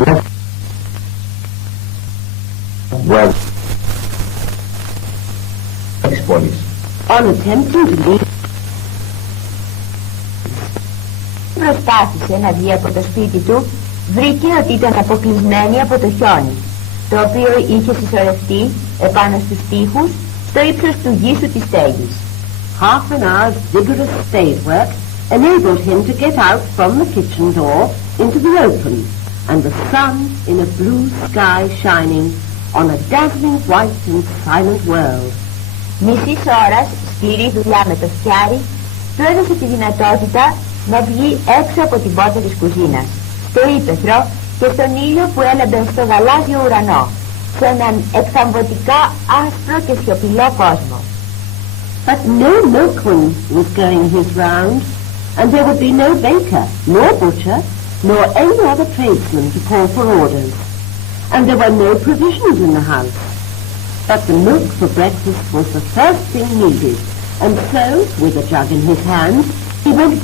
Well, on attempting to leave, προσπάθησε να βγει από το σπίτι του, βρήκε ότι ήταν αποκλεισμένη από το χιόνι, το οποίο είχε συσσωρευτεί επάνω στους τοίχους στο ύψος του γύσου της στέγης. Half an hour's vigorous spade work enabled him to get out from the kitchen door into the open, and the sun in a blue sky shining on a dazzling white and silent world. Μισής ώρας σκληρή δουλειά με το φτιάρι του έδωσε τη δυνατότητα να βγει έξω από την πόρτα της κουζίνας, στο ύπαιθρο και στον ήλιο που έλαμπε στο γαλάζιο ουρανό, σε έναν εκθαμβωτικά άσπρο και σιωπηλό κόσμο. But no milkman was going his round, and there would be no baker, nor butcher, nor any other tradesman to call for orders, and there were no provisions in the house. But the milk for breakfast was the first thing needed, and so, with a jug in his hand, he went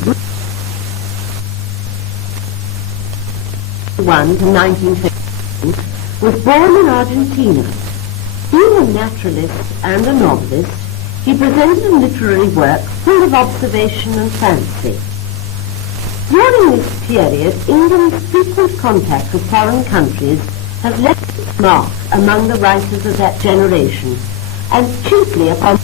1 to 1950, was born in Argentina. Being a naturalist and a novelist, he presented a literary work full of observation and fancy. During this period, England's frequent contact with foreign countries has left its mark among the writers of that generation, and chiefly upon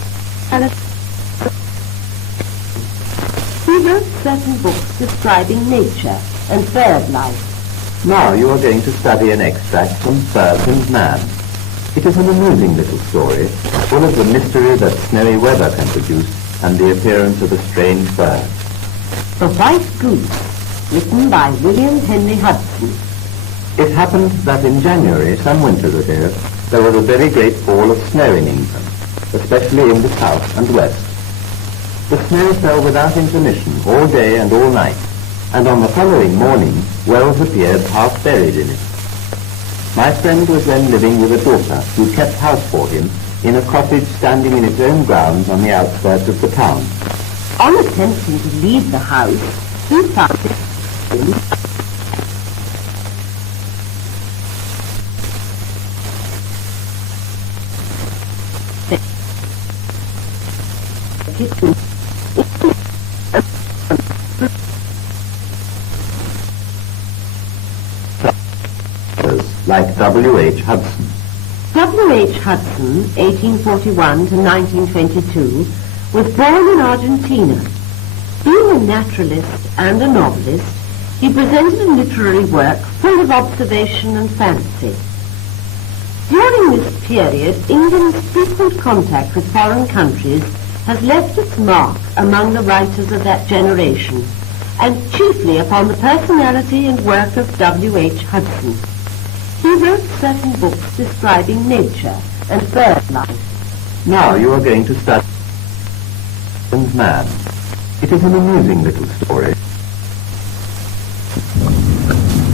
he wrote certain books describing nature and bird life. now you are going to study an extract from Birds and Man. It is an amusing little story, full of the mystery that snowy weather can produce and the appearance of a strange bird. The White Goose, written by William Henry Hudson. It happened that in January, some winters ago, there was a very great fall of snow in England, especially in the south and west. The snow fell without intermission all day and all night, and on the following morning, wells appeared half buried in it. My friend was then living with a daughter who kept house for him in a cottage standing in its own grounds on the outskirts of the town. On attempting to leave the house, he found it like W.H. Hudson. W.H. Hudson, 1841 to 1922, was born in Argentina. Being a naturalist and a novelist, he presented a literary work full of observation and fancy. During this period, England's frequent contact with foreign countries has left its mark among the writers of that generation, and chiefly upon the personality and work of W.H. Hudson. He wrote certain books describing nature and bird life. Now you are going to study Birds and Man. It is an amusing little story.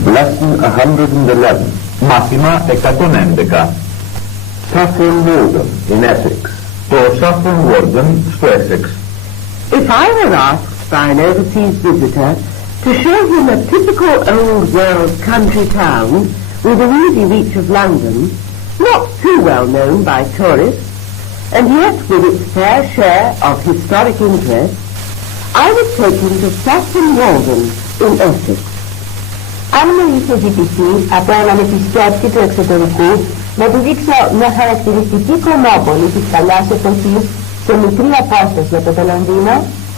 Lesson 111. Μάθημα 111. Saffron Walden in Essex. Το Saffron Walden στο Essex. If I were asked by an overseas visitor to show him a typical old world country town within easy reach of London, not too well known by tourists, and yet with its fair share of historic interest, I would take him to Saffron Walden in Essex. Αν με είχε ζητηθεί από έναν επισκέπτη του εξωτερικού να του δείξω μια χαρακτηριστική κομμόπολη της παλιάς εποχής σε μικρή απόσταση από το Λονδίνο,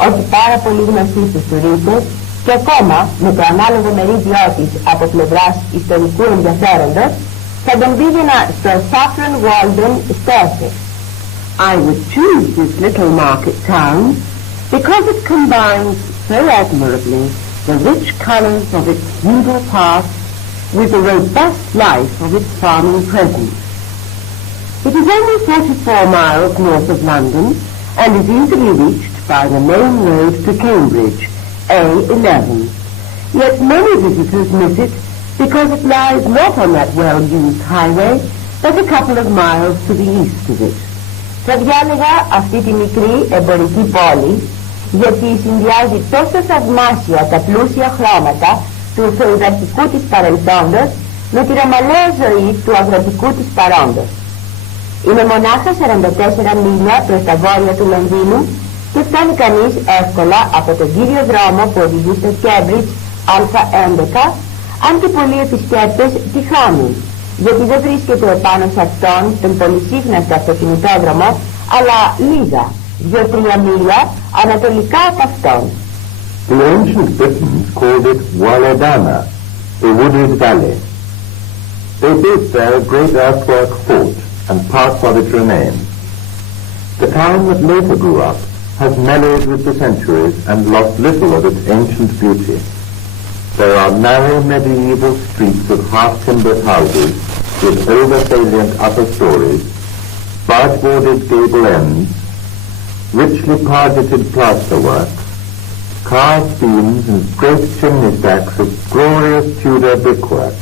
όχι πάρα πολύ γνωστή στους τουρίστες και ακόμα με το ανάλογο μερίδιό της από πλευράς ιστορικού ενδιαφέροντος, θα τον πήγαινα στο Saffron Walden στο Essex. I would choose this little market town because it combines so admirably the rich colours of its feudal past with the robust life of its farming present. It is only 44 miles north of London and is easily reached by the main road to Cambridge, A11. Yet many visitors miss it because it lies not on that well-used highway, but a couple of miles to the east of it. Θα διάλεγα αυτή τη μικρή εμπορική πόλη γιατί συνδυάζει τόσο θαυμάσια τα πλούσια χρώματα του φεουδαρχικού της παρελθόντος με τη ρωμαλαία ζωή του αγροτικού της παρόντος. Είναι μονάχα 44 μίλια προς τα βόρεια του Λονδίνου και φτάνει κανείς εύκολα από τον κύριο δρόμο που οδηγεί στο Cambridge Α11, αν και πολλοί επισκέπτες τη χάνουν, γιατί δεν βρίσκεται επάνω σε αυτόν τον πολυσύχναστο αυτοκινητόδρομο, αλλά λίγα, 2-3 μίλια ανατολικά από αυτόν. The ancient Britons called it Waledana, the wooded valley. They built there a great earthwork fort, and parts of it remain. The town that later grew up has mellowed with the centuries and lost little of its ancient beauty. There are narrow medieval streets of half-timbered houses with over-salient upper stories, barge-boarded gable ends, richly pargeted plasterwork, carved beams and great chimney stacks of glorious Tudor brickwork.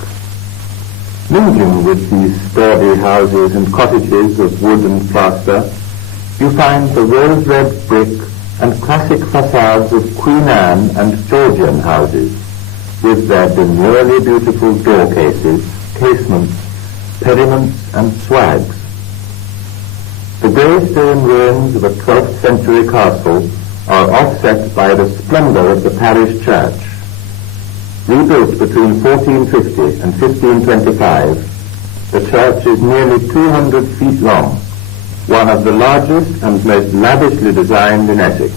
Mingling with these sturdy houses and cottages of wood and plaster, you find the rose-red brick and classic facades of Queen Anne and Georgian houses, with their demurely beautiful door cases, casements, pediments and swags. The grey stone ruins of a 12th century castle are offset by the splendour of the parish church. Rebuilt between 1450 and 1525, the church is nearly 200 feet long, one of the largest and most lavishly designed in Essex.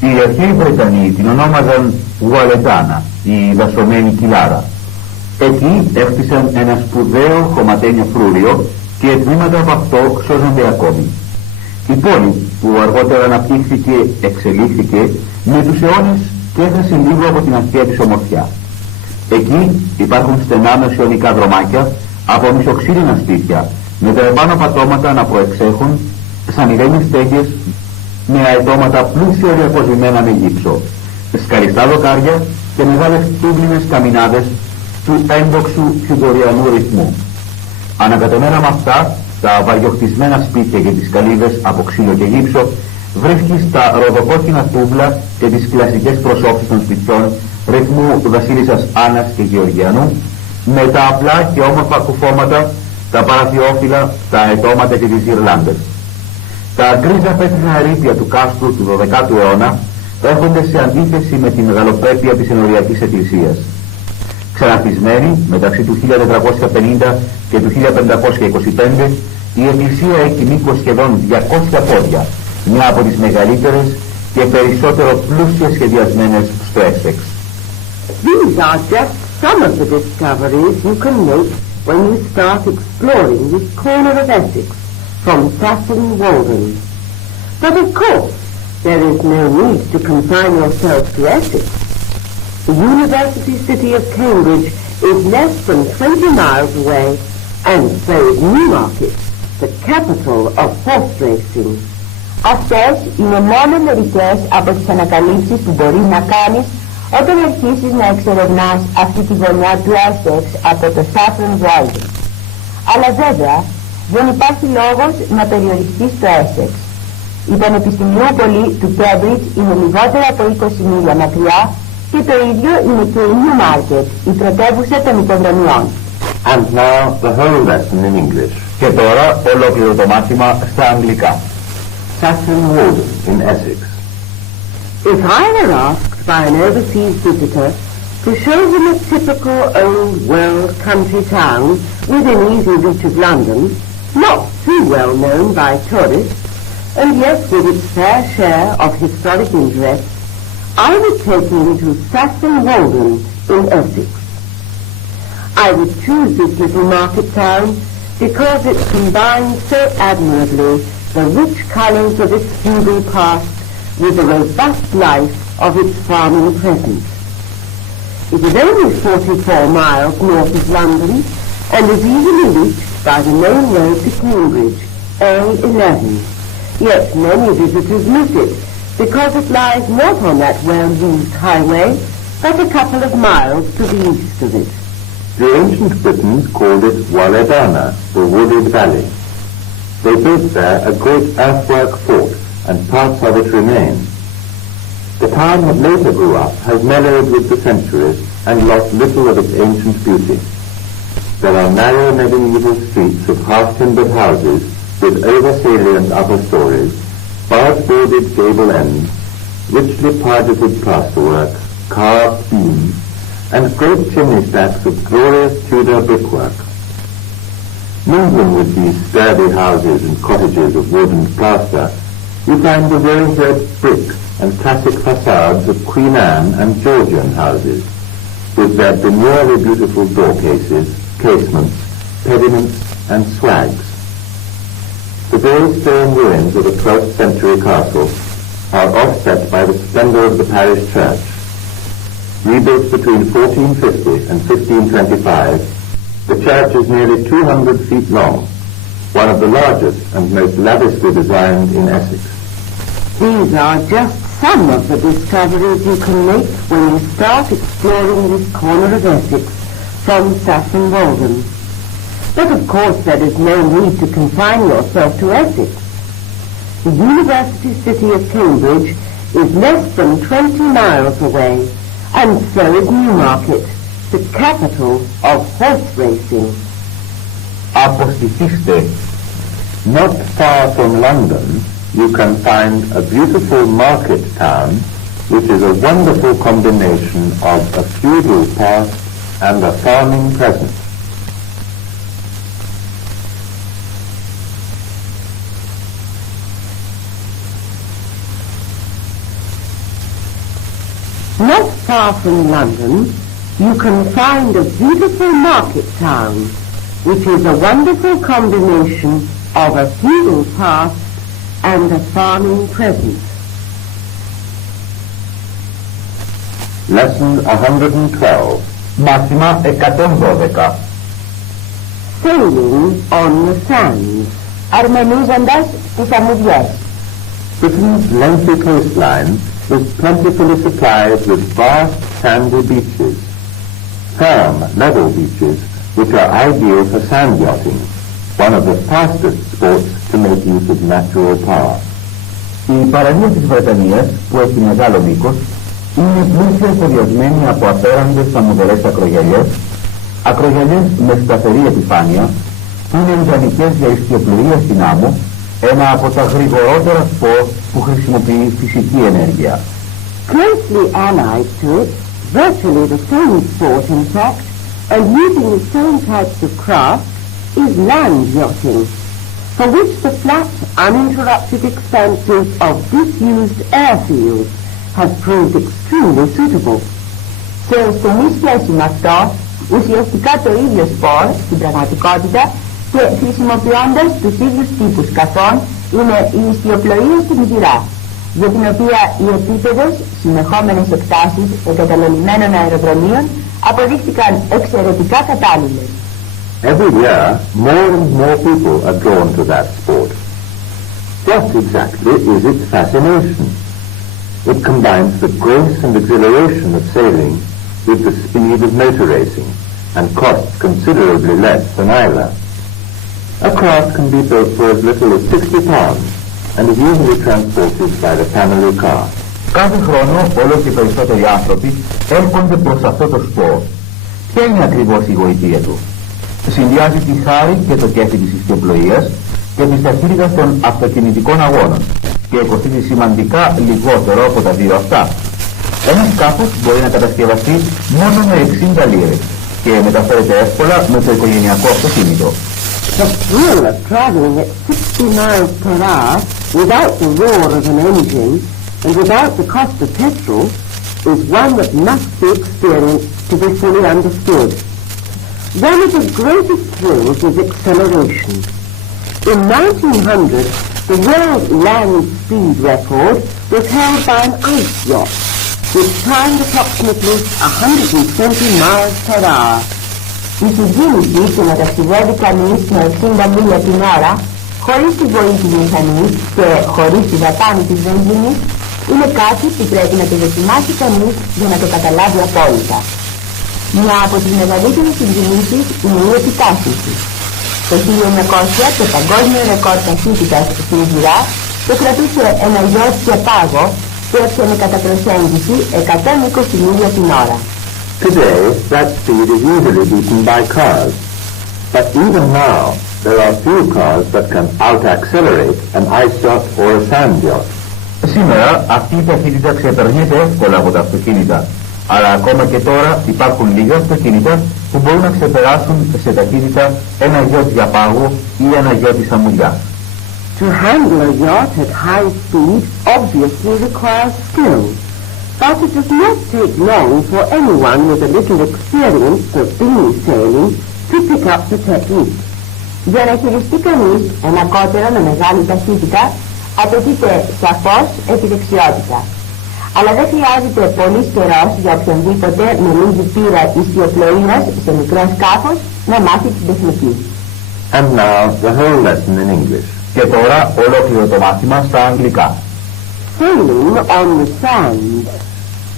Οι αρχαίοι Βρετανοί την ονόμαζαν Γουαλεντάνα, η δασωμένη κοιλάρα. Εκεί έχτισαν ένα σπουδαίο χωματένιο φρούριο και τμήματα από αυτό σώζονται ακόμη. Η πόλη που αργότερα αναπτύχθηκε, εξελίχθηκε με τους αιώνες και έχασε λίγο από την αρχαία της ομορφιά. Εκεί υπάρχουν στενά μεσαιωνικά δρομάκια από μισοξύλινα σπίτια με τα επάνω πατώματα να προεξέχουν σαν ηρέμιες στέγες με αετώματα πλούσια διακοσμημένα με γύψο, σκαριστά δοκάρια και μεγάλες τούμπλινες καμινάδες του ένδοξου φιγουριανού ρυθμού. Ανακατεμένα με αυτά, τα βαριοχτισμένα σπίτια και τις καλύβες από ξύλο και γύψο βρίσκεις τα ροδοκόκκινα τούμπλα και τις κλασικές προσώψεις των σπιτιών ρυθμού του βασίλισσας Άννας και Γεωργιανού με τα απλά και όμορφα κουφώματα, τα παραθυόφυλλα, τα αετώματα και τις γυρλάντες. Τα γκρίζα πέτρινα ερείπια του κάστρου του 12ου αιώνα έρχονται σε αντίθεση με τη μεγαλοπρέπεια της ενοριακής εκκλησίας. Ξαναρτισμένη μεταξύ του 1450 και του 1525, η εκκλησία έχει μήκος σχεδόν 200 πόδια, μια από τις μεγαλύτερες και περισσότερο πλούσια σχεδιασμένες στο Essex. These are just some of the discoveries you can make when you start exploring this corner of Essex from Saffron Walden. But of course, there is no need to confine yourself to Essex. The university city of Cambridge is less than 20 miles away, and so is Newmarket, the capital of horse racing. Αυτές είναι μόνο μερικές από τις ανακαλύψεις που μπορείς να κάνεις όταν αρχίσεις να εξερευνάς αυτή τη γωνιά του Essex από το Saffron Walden. Αλλά βέβαια δεν υπάρχει λόγος να περιοριστείς στο Essex. Η Πανεπιστημιούπολη του Cambridge είναι λιγότερο από 20 μίλια μακριά και το ίδιο είναι και η Newmarket, η πρωτεύουσα των υποδρομιών. And now the whole lesson in English. Και τώρα ολόκληρο το μάθημα στα αγγλικά. Saffron Walden in Essex. If I were asked by an overseas visitor to show him a typical old world country town within easy reach of London, not too well known by tourists, and yet with its fair share of historic interest, I would take him to Saffron Walden in Essex. I would choose this little market town because it combines so admirably the rich colours of its feudal past with the robust life of its farming present. It is only 44 miles north of London and is easily reached by the main road to Cambridge, A11. Yet many visitors miss it because it lies not on that well-used highway but a couple of miles to the east of it. The ancient Britons called it Waledana, the wooded valley. They built there a great earthwork fort, and parts of it remain. The town that later grew up has mellowed with the centuries and lost little of its ancient beauty. there are narrow medieval streets of half-timbered houses with over-salient upper stories, barge-boarded gable ends, richly pargeted plasterwork, carved beams, and great chimney stacks of glorious Tudor brickwork. Mingling with these sturdy houses and cottages of wood and plaster, you find the rose-red brick and classic facades of Queen Anne and Georgian houses, with their demurely beautiful door cases, casements, pediments, and swags. The grey stone ruins of a 12th century castle are offset by the splendour of the parish church. Rebuilt between 1450 and 1525, the church is nearly 200 feet long, one of the largest and most lavishly designed in Essex. These are just some of the discoveries you can make when you start exploring this corner of Essex from Saffron Walden. But of course there is no need to confine yourself to Essex. The University city of Cambridge is less than 20 miles away, and so is Newmarket, the capital of horse racing. Αποστηθήστε. Not far from London, you can find a beautiful market town, which is a wonderful combination of a feudal past and a farming present. Not far from London, you can find a beautiful market town, which is a wonderful combination of a feudal past and a farming present. Lesson 112. Μάθημα 112. Sailing on the sands. Αρμενίζοντας τις αμμουδιές. Britain's lengthy coastline is plentifully supplied with vast sandy beaches, firm, level beaches, which are ideal for sand yachting, one of the fastest sports to make use of natural power. Η παραλία της Βρετανίας, που έχει μεγάλο μήκος, είναι πλούσια εφοδιασμένη από απέραντες αμμουδερές ακρογιαλιές με σταθερή επιφάνεια, που είναι ιδανικές για ιστιοπλοεία στην άμμο, ένα από τα γρηγορότερα σπορ που χρησιμοποιεί φυσική ενέργεια. Closely allied to it, virtually the same sport in fact, and using the same types of craft, is land yachting, for which the flat, uninterrupted expanses of disused airfields have proved extremely suitable. Σε στενή σχέση με αυτό, ουσιαστικά το ίδιο σπορ στην πραγματικότητα και χρησιμοποιώντας τους ίδιους τύπους καθών είναι η ιστιοπλοεία στην Ιγυρά, για την οποία οι επίπεδες συνεχόμενες εκτάσεις εγκαταλελειμμένων αεροδρομίων αποδείχθηκαν εξαιρετικά κατάλληλες. Every year, more and more people are drawn to that sport. What exactly is its fascination? It combines the grace and exhilaration of sailing with the speed of motor racing and costs considerably less than either. A craft can be built for as little as 60 pounds and is usually transported by the family car. Κάθε χρόνο όλο και περισσότεροι άνθρωποι έρχονται προς αυτό το σπορ. Ποια είναι ακριβώς η γοητεία του? Συνδυάζει τη χάρη και το κέφι της ιστιοπλοείας και της ταχύτητας των αυτοκινητικών αγώνων και κοστίζει σημαντικά λιγότερο από τα δύο αυτά. Ένα σκάφος μπορεί να κατασκευαστεί μόνο με 60 λίρες και μεταφέρεται εύκολα με το οικογενειακό αυτοκίνητο. The thrill of travelling at 60 miles per hour without the roar of an engine and without the cost of petrol is one that must be experienced to be fully understood. One of the greatest thrills is acceleration. In 1900, the world land speed record was held by an ice yacht, which timed approximately 120 miles per hour. Η συγκίνηση του να ταξιδεύει κανείς με 60 μίλια την ώρα χωρίς τη βοήθεια της μηχανής και χωρίς τη δαπάνη της βενζίνης είναι κάτι που πρέπει να το δοκιμάσει κανείς για να το καταλάβει απόλυτα. Μια από τις μεγαλύτερες συγκινήσεις είναι η επιτάχυνση. Το 1900 το παγκόσμιο ρεκόρ ταχύτητας στην Ιγυρά το κρατούσε ένα γιότ σε πάγο που έφτανε κατά προσέγγιση 120 μίλια την ώρα. Today, that speed is usually beaten by cars, But even now, there are few cars that can out-accelerate an ice yacht or a sand yacht. Σήμερα αυτή η ταχύτητα ξεπερνιέται εύκολα από τα αυτοκίνητα, αλλά ακόμα και τώρα υπάρχουν λίγα αυτοκίνητα που μπορούν να ξεπεράσουν σε ταχύτητα ένα γιότ για πάγο ή ένα γιότ της αμμουδιά. To handle a yacht at high speed obviously requires skill, but it does not take long for anyone with a little experience of dinghy sailing to pick up the technique. Για να χειριστεί κανείς ένα κότερο με μεγάλη ταχύτητα απαιτείται σαφώς επιδεξιότητα. Αλλά δεν χρειάζεται πολύς καιρός για οποιονδήποτε με λίγη πείρα ιστιοπλοείας σε μικρό σκάφος να μάθει την τεχνική. And now the whole lesson in English. Και τώρα ολόκληρο το μάθημα στα αγγλικά. Sailing on the sand.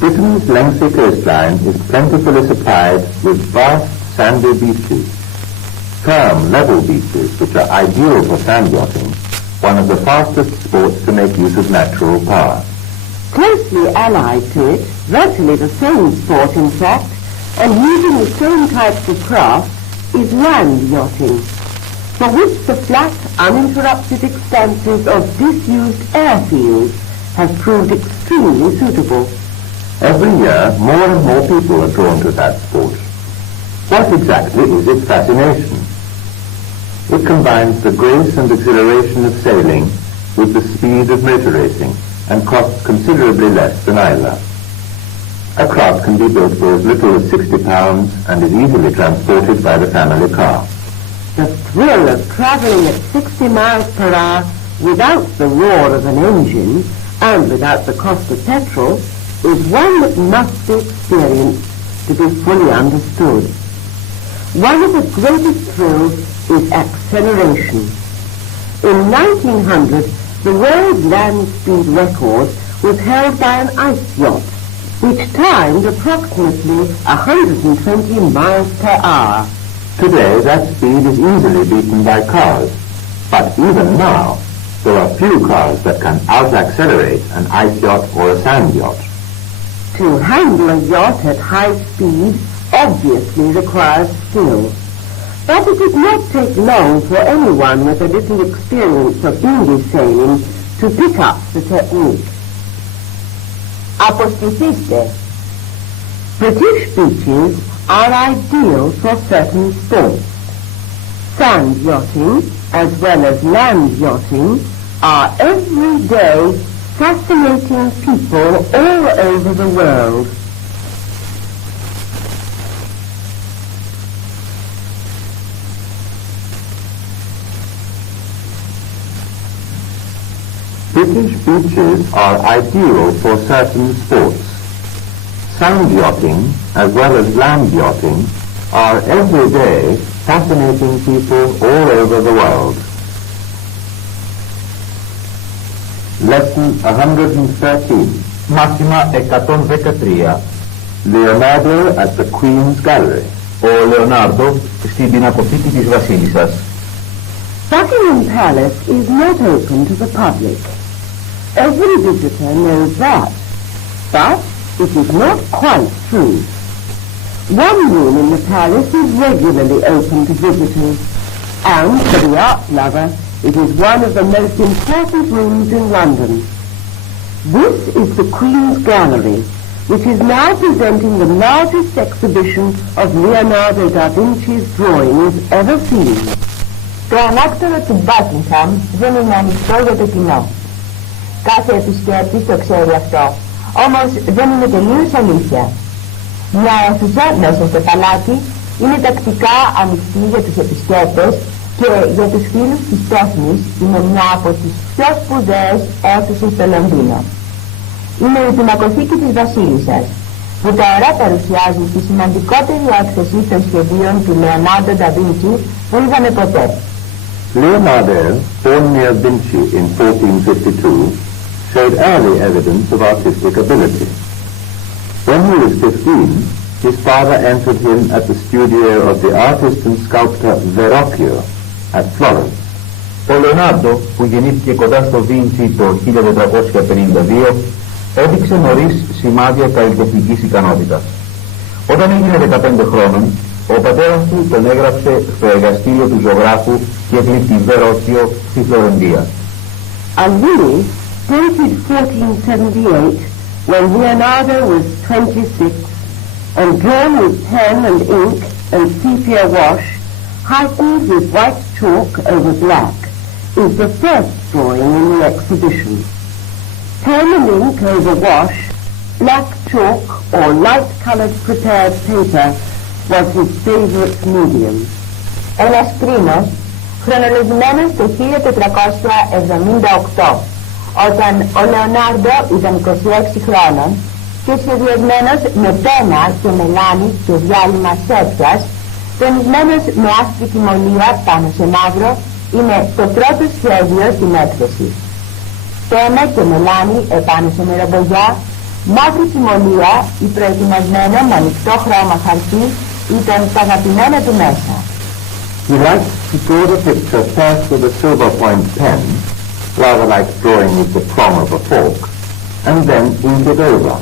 Britain's lengthy coastline is plentifully supplied with vast sandy beaches. Firm, level beaches which are ideal for sand yachting, one of the fastest sports to make use of natural power. Closely allied to it, virtually the same sport in fact, and using the same types of craft, is land yachting, for which the flat, uninterrupted expanses of disused airfields have proved extremely suitable. Every year, more and more people are drawn to that sport. What exactly is its fascination? It combines the grace and exhilaration of sailing with the speed of motor racing and costs considerably less than either. A craft can be built for as little as 60 pounds and is easily transported by the family car. The thrill of travelling at 60 miles per hour without the roar of an engine and without the cost of petrol is one that must be experienced to be fully understood. One of the greatest thrills is acceleration. In 1900, the world land speed record was held by an ice yacht, which timed approximately 120 miles per hour. Today, that speed is easily beaten by cars, but even now, there are few cars that can out-accelerate an ice yacht or a sand yacht. To handle a yacht at high speed obviously requires skill, but it did not take long for anyone with a little experience of dinghy sailing to pick up the technique. Αποστηθήστε. British beaches are ideal for certain sports. Sand yachting, as well as land yachting, are everyday fascinating people all over the world. British beaches are ideal for certain sports. Sand yachting, as well as land yachting, are everyday fascinating people all over the world. Lesson 113. Μάθημα 113. Leonardo at the Queen's Gallery. Ο Λεωνάρντο στην πινακοθήκη της Βασίλισσας. Buckingham Palace is not open to the public. Every visitor knows that, but it is not quite true. One room in the palace is regularly open to visitors, and for the art lover, it is one of the most important rooms in London. This is the Queen's Gallery, which is now presenting the largest exhibition of Leonardo da Vinci's drawings ever seen. Το ανάκτορο του Buckingham δεν είναι ανοιχτό για το κοινό. Κάθε επισκέπτης το ξέρει αυτό, όμως δεν είναι τελείως αλήθεια. Μια αίθουσα μέσα στο παλάτι είναι τακτικά ανοιχτή για τους επισκέπτες και για τους φίλους της τέχνης είναι μια από τις πιο σπουδαίες αίθουσες στο Λονδίνο. Είναι η πινακοθήκη της Βασίλισσας, που τώρα παρουσιάζει τη σημαντικότερη έκθεση των σχεδίων του Leonardo da Vinci που είδαμε ποτέ. Leonardo, born near Vinci in 1452, showed early evidence of artistic ability. When he was 15, his father entered him at the studio of the artist and sculptor Verrocchio at Florence. Ο Λεωνάρντο, που γεννήθηκε κοντά στο Βίντσι το 1452, έδειξε νωρίς σημάδια καλλιτεχνικής ικανότητας. Όταν έγινε 15 χρόνων, Ο πατέρας του τον έγραψε στο εργαστήριο του ζωγράφου και γλυπτή Βερότσιο στη Φλωρεντία. And this, dated 1478, when Leonardo was 26, and drawn with pen and ink and sepia wash, heightened with white chalk over black, is the first drawing in the exhibition. Pen and ink over wash, black chalk or light-coloured prepared paper was his favourite medium. Ένας κρίνος, χρονολογημένος το 1478, όταν ο Λεωνάρντο ήταν 26 χρόνων και σχεδιασμένος με πένα και μελάνι και διάλειμμα σέπιας, τονισμένος με άσπρη κοιμωλία πάνω σε μαύρο, είναι το πρώτο σχέδιο στην έκθεση. Πένα και μελάνι επάνω σε μερομπογιά, μαύρη κοιμωλία ή προετοιμασμένο με ανοιχτό χρώμα χαρτί ήταν τα αγαπημένα του μέσα. He liked to draw the picture first with a silver point pen, rather like drawing with the prong of a fork, and then ink it over.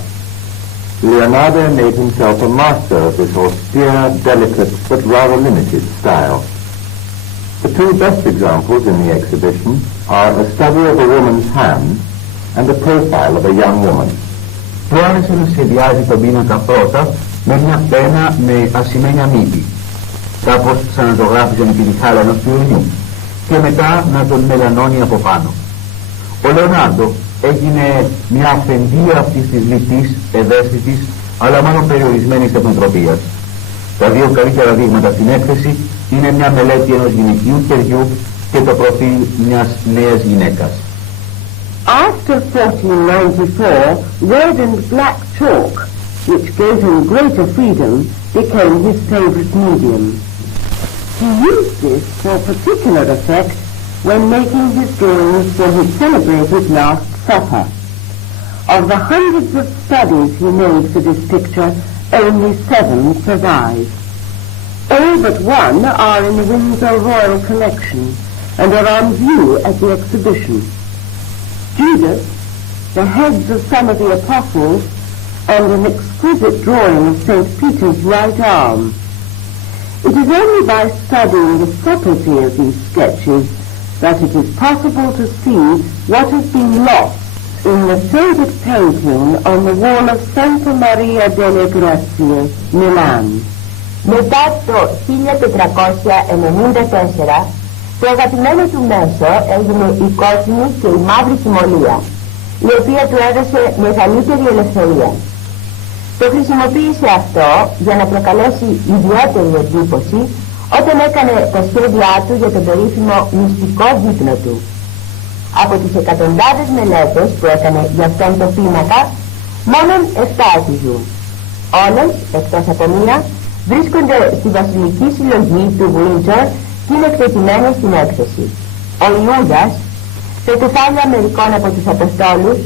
Leonardo made himself a master of this austere, delicate, but rather limited style. The two best examples in the exhibition are a study of a woman's hand and a profile of a young woman. Του άρεσε να σχεδιάζει τον πίνακα πρώτα με μια πένα με ασημένια μύτη, κάπως σαν να το γράφιζε με τη διχάλα ενός πυρουνιού, και μετά να τον μελανώνει από πάνω. Ο Λεωνάρντο έγινε μια αφεντία αυτής της λιτής, ευαίσθητης, αλλά μάλλον περιορισμένης τεχνοτροπίας. Τα δύο καλύτερα δείγματα στην έκθεση είναι μια μελέτη ενός γυναικείου χεριού και το προφίλ μιας νέας γυναίκας. After 1494, red and black chalk, which gave him greater freedom, became his favourite medium. He used this for particular effect when making his drawings for his celebrated Last Supper. Of the hundreds of studies he made for this picture, only 7 survive. All but one are in the Windsor Royal Collection and are on view at the exhibition. Judas, the heads of some of the apostles, and an exquisite drawing of St. Peter's right arm. It is only by studying the subtlety of these sketches that it is possible to see what has been lost in the faded painting on the wall of Santa Maria delle Grazie, Milan. Μετά το 1494, το αγαπημένο του μέσο έγινε η κόκκινη και η μαύρη κοιμωλία, η οποία του έδωσε μεγαλύτερη ελευθερία. Το χρησιμοποίησε αυτό για να προκαλέσει ιδιαίτερη εντύπωση όταν έκανε τα σχέδιά του για τον περίφημο μυστικό δείπνο του. Από τις εκατοντάδες μελέτες που έκανε για αυτόν τον πίνακα, μόνον 7 επιζούν. Όλες, εκτός από μία, βρίσκονται στη βασιλική συλλογή του Windsor και είναι εκτεθειμένες στην έκθεση. Ο Ιούδας, το κεφάλαιο μερικών από τους Αποστόλους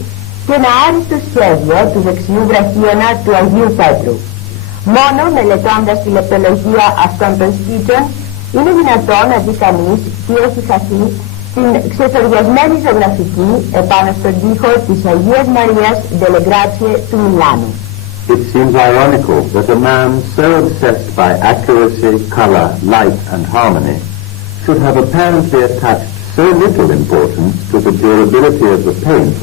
και ένα άριστο σχέδιο του δεξιού βραχίωνα του Αγίου Πέτρου. Μόνο μελετώντας τη λεπτολογία αυτών των σκίτσων είναι δυνατόν να δει κανείς τι έχει χαθεί στην ξεθοριασμένη ζωγραφική επάνω στον τοίχο της Αγίας Μαρίας delle Grazie του Μιλάνου. It seems ironical that a man so obsessed by accuracy, colour, light and harmony should have apparently attached so little importance to the durability of the paint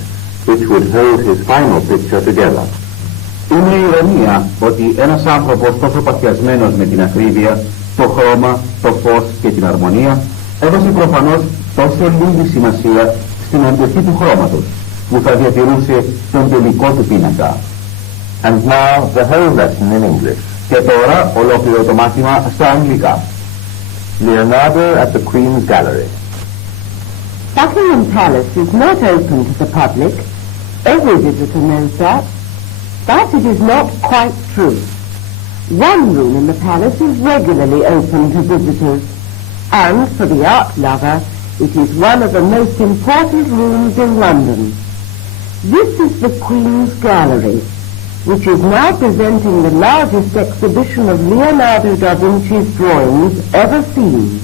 which would hold his final picture together. Είναι ηρωνία ότι ένας άνθρωπος τόσο παθιασμένος με την ακρίβεια, το χρώμα, το φως και την αρμονία έδωσε προφανώς τόσο λίγη σημασία στην αντοχή του χρώματος που θα διατηρούσε τον τελικό του πίνακα. And now the whole lesson in English. Και τώρα ολόκληρο το μάθημα στα αγγλικά. Leonardo at the Queen's Gallery. Buckingham Palace is not open to the public. Every visitor knows that. But it is not quite true. One room in the palace is regularly open to visitors, and for the art lover, it is one of the most important rooms in London. This is the Queen's Gallery, which is now presenting the largest exhibition of Leonardo da Vinci's drawings ever seen.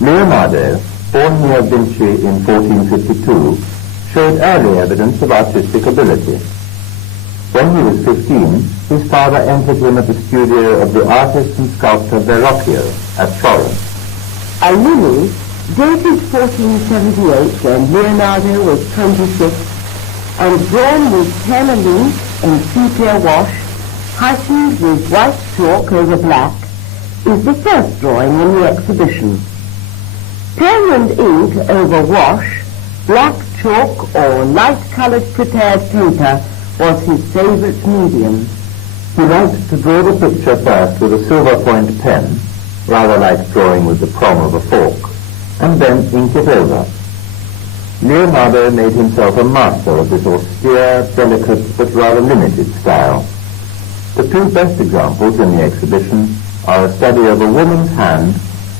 Leonardo, born near Vinci in 1452, showed early evidence of artistic ability. When he was 15, his father entered him at the studio of the artist and sculptor Verrocchio at Florence. A lily, dated 1478 when Leonardo was 26, and drawn with pen and ink and sepia wash, heightened with white chalk over black, is the first drawing in the exhibition. Pen and ink over wash, black chalk or light-coloured prepared paper was his favourite medium. He liked to draw the picture first with a silver point pen, rather like drawing with the prong of a fork, and then ink it over. Leonardo made himself a master of this austere, delicate, but rather limited style. The two best examples in the exhibition are a study of a woman's hand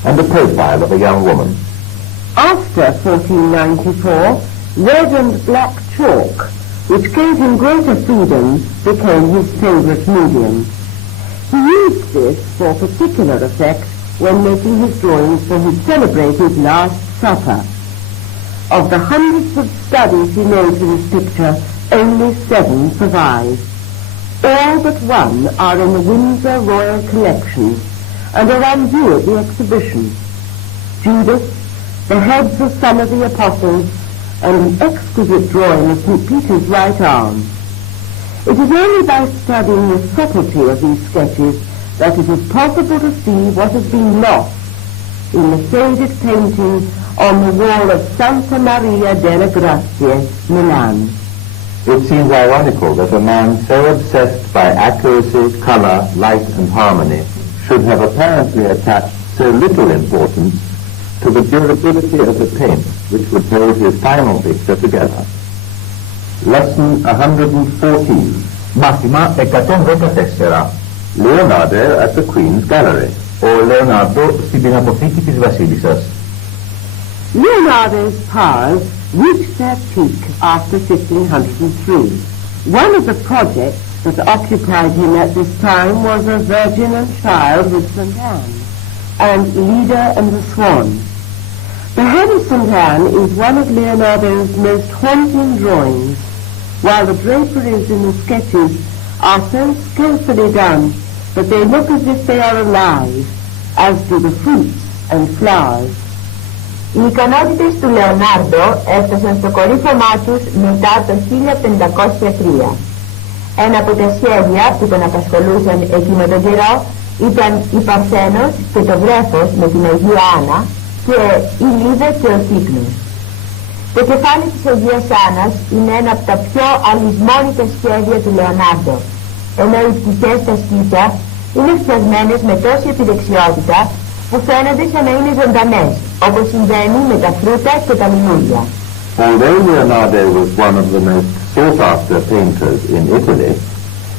and a profile of a young woman. After 1494, red and black chalk, which gave him greater freedom, became his favourite medium. He used this for particular effect when making his drawings for his celebrated Last Supper. Of the hundreds of studies he made for this picture, only 7 survive. All but one are in the Windsor Royal Collection and are on view at the exhibition. Judas, the heads of some of the apostles, and an exquisite drawing of St. Peter's right arm. It is only by studying the subtlety of these sketches that it is possible to see what has been lost in the faded painting on the wall of Santa Maria delle Grazie, Milan. It seems ironical that a man so obsessed by accuracy, colour, light and harmony should have apparently attached so little importance to the durability of the paint which would hold his final picture together. Lesson 114. Μάθημα 114. Leonardo at the Queen's Gallery. Ο Λεωνάρντο στην πινακοθήκη της Βασίλισσας. Leonardo's powers reached their peak after 1503. One of the projects that occupied him at this time was a Virgin and Child with St. Anne, and Leda and the Swan. The head of St. Anne is one of Leonardo's most haunting drawings, while the draperies in the sketches are so skillfully done that they look as if they are alive, as do the fruits and flowers. Οι ικανότητες του Λεωνάρντο έφτασαν στο κορύφωμά τους μετά το 1503. Ένα από τα σχέδια που τον απασχολούσαν εκείνο τον καιρό ήταν η Παρθένος και το βρέφος με την Αγία Άννα και η Λίδα και ο Κύκνος. Το κεφάλι της Αγίας Άννας είναι ένα από τα πιο αλυσμόνιτα σχέδια του Λεωνάρντο, ενώ οι πτυχές στα σκίτσα είναι φτιαγμένες με τόση επιδεξιότητα που φαίνονται σαν να είναι ζωντανές, όπως συμβαίνει με τα φρούτα και τα λουλούδια. Although Leonardo was one of the most sought-after painters in Italy,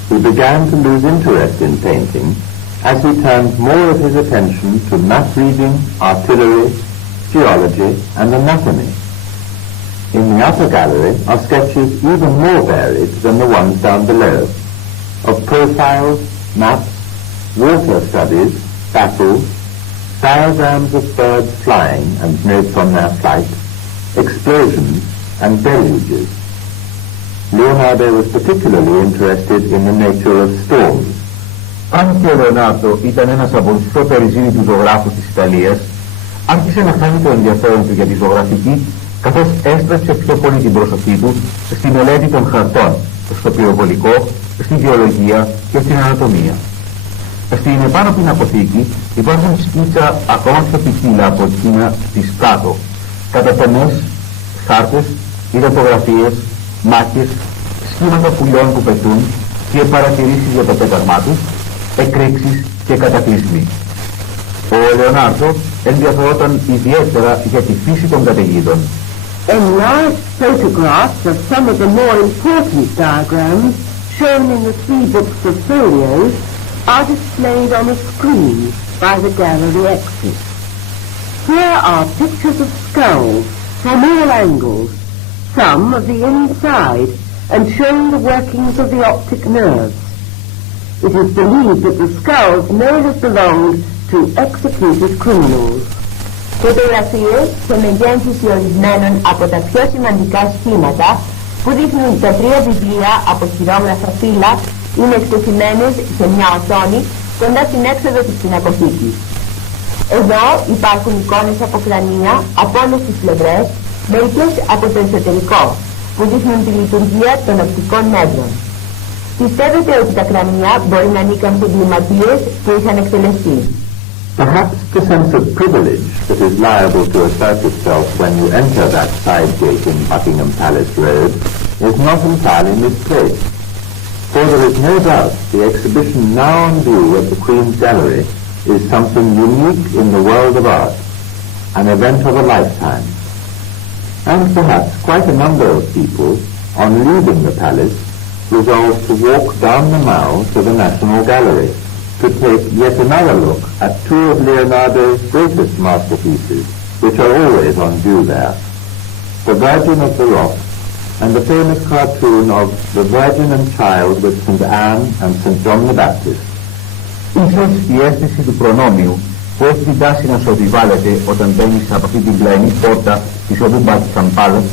he began to lose interest in painting as he turned more of his attention to map reading, artillery, geology and anatomy. In the upper gallery are sketches even more varied than the ones down below, of profiles, maps, water studies, battles, diagrams of birds flying and notes on their flight, explosions and deluges. Leonardo was particularly interested in the nature of storms. Αν και ο Λεωνάρντο ήταν ένας από τους πιο περιζήτητους ζωγράφους της Ιταλίας, άρχισε να χάνει το ενδιαφέρον του για τη ζωγραφική, καθώς έστρεψε πιο πολύ την προσοχή του στη μελέτη των χαρτών, στο πυροβολικό, στη γεωλογία και στην ανατομία. Στην επάνω πινακοθήκη υπάρχουν σκίτσα ακόμα πιο ποικίλα από εκείνα της κάτω, κατατομές, χάρτες, ιδεοτογραφίες, μάχες, σχήματα πουλιών που πετούν και παρατηρήσεις για το πέταγμά τους, εκρήξεις και κατακλυσμοί. Ο Λεωνάρντο ενδιαφερόταν ιδιαίτερα για τη φύση των καταιγίδων. Enlarged photographs of some of the more important diagrams shown in the 3 books of folios are displayed on a screen by the gallery exit. Here are pictures of skulls from all angles, some of the inside and showing the workings of the optic nerves. It is believed that the skulls may have belonged to executed criminals. Φωτογραφίες σε μεγέθυνση ορισμένων από τα πιο σημαντικά σχήματα που που δείχνουν τα 3 βιβλία από χειρόγραφα φύλλα είναι εκτεθειμένες σε μια οθόνη κοντά στην έξοδο της πινακοθήκης. Εδώ υπάρχουν εικόνες από κρανία από όλες τις πλευρές, μερικές από το εσωτερικό, που δείχνουν τη λειτουργία των οπτικών νεύρων. Πιστεύετε ότι τα κρανία μπορεί να ανήκαν σε εγκληματίες που είχαν εκτελεστεί? Perhaps the sense of privilege that is liable to assert itself when you enter that side gate in Buckingham Palace Road is not entirely misplaced, for there is no doubt the exhibition now on view at the Queen's Gallery is something unique in the world of art, an event of a lifetime. And perhaps quite a number of people, on leaving the palace, resolved to walk down the Mall to the National Gallery to take yet another look at 2 of Leonardo's greatest masterpieces, which are always on view there, the Virgin of the Rock and the famous cartoon of the Virgin and Child with St. Anne and St. John the Baptist. Ίσως η αίσθηση του προνόμιου που έχει την τάση να σου επιβάλλεται όταν μπαίνεις από αυτή την πλαϊνή πόρτα της οδού Buckingham Palace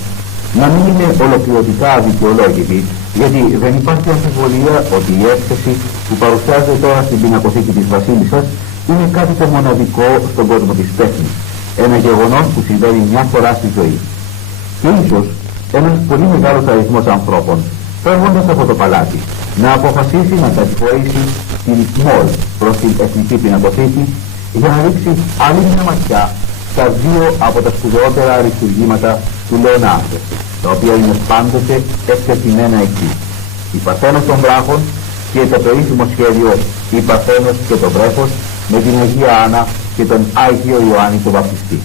να μην είναι ολοκληρωτικά αδικαιολόγητη, γιατί δεν υπάρχει αμφιβολία ότι η έκθεση που παρουσιάζεται τώρα στην πινακοθήκη της Βασίλισσας είναι κάτι το μοναδικό στον κόσμο της τέχνης, ένα γεγονός που συμβαίνει μια φορά στη ζωή. Και ίσως ένας πολύ μεγάλος αριθμός ανθρώπων, φεύγοντας από το παλάτι, να αποφασίσει να κατηφορήσει την Μολ προς την Εθνική Πινακοθήκη για να ρίξει άλλη μια ματιά στα 2 από τα σπουδαιότερα αριστουργήματα του Λεωνάρντο, τα οποία είναι πάντοτε εκτεθειμένα εκεί. Η Παρθένος των Βράχων και το περίφημο σχέδιο η Παρθένος και το Βρέφος με την Αγία Άννα και τον Άγιο Ιωάννη τον Βαπτιστή.